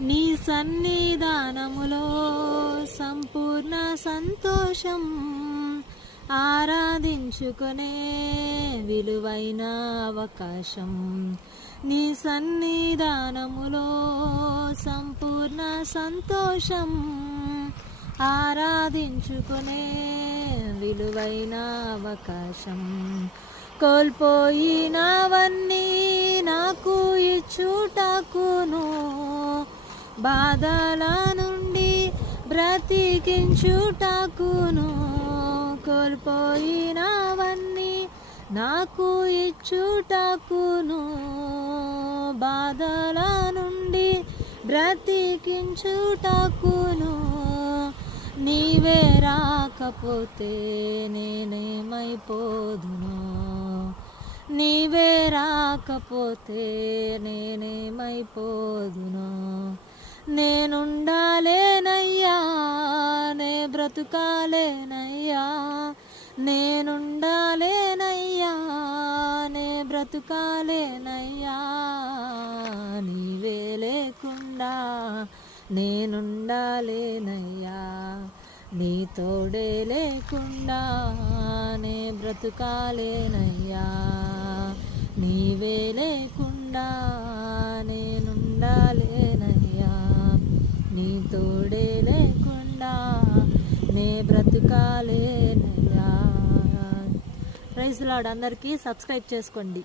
నీ సన్నిధానములో సంపూర్ణ సంతోషం, ఆరాధించుకునే విలువైన అవకాశం. నీ సన్నిధానములో సంపూర్ణ సంతోషం, ఆరాధించుకునే విలువైన అవకాశం. కోల్పోయినవన్నీ నాకు ఇచ్చుటకును, బాధల నుండి బ్రతికించుటకును. కోల్పోయినవన్నీ నాకు ఇచ్చుటకును, బాధల నుండి బ్రతికించుటకును. నీవే రాకపోతే నేనేమైపోదును, నీవే రాకపోతే నేనేమైపోదును. నేనుండాలేనయ్యా, నే బ్రతుకాలేనయ్యా, నేనుండాలేనయ్యా, నే బ్రతుకాలేనయ్యా. నీవే లేకుండా నేనుండాలేనయ్యా, నీ తోడే లేకుండా నే బ్రతుకాలేనయ్యా. నీవే లేకుండా నేనుండాలేనయ్యా, నీ తోడే లేకుండా నే బ్రతుకాలేనయ్యా. Praise lord. అందరికీ సబ్స్క్రైబ్ చేసుకోండి.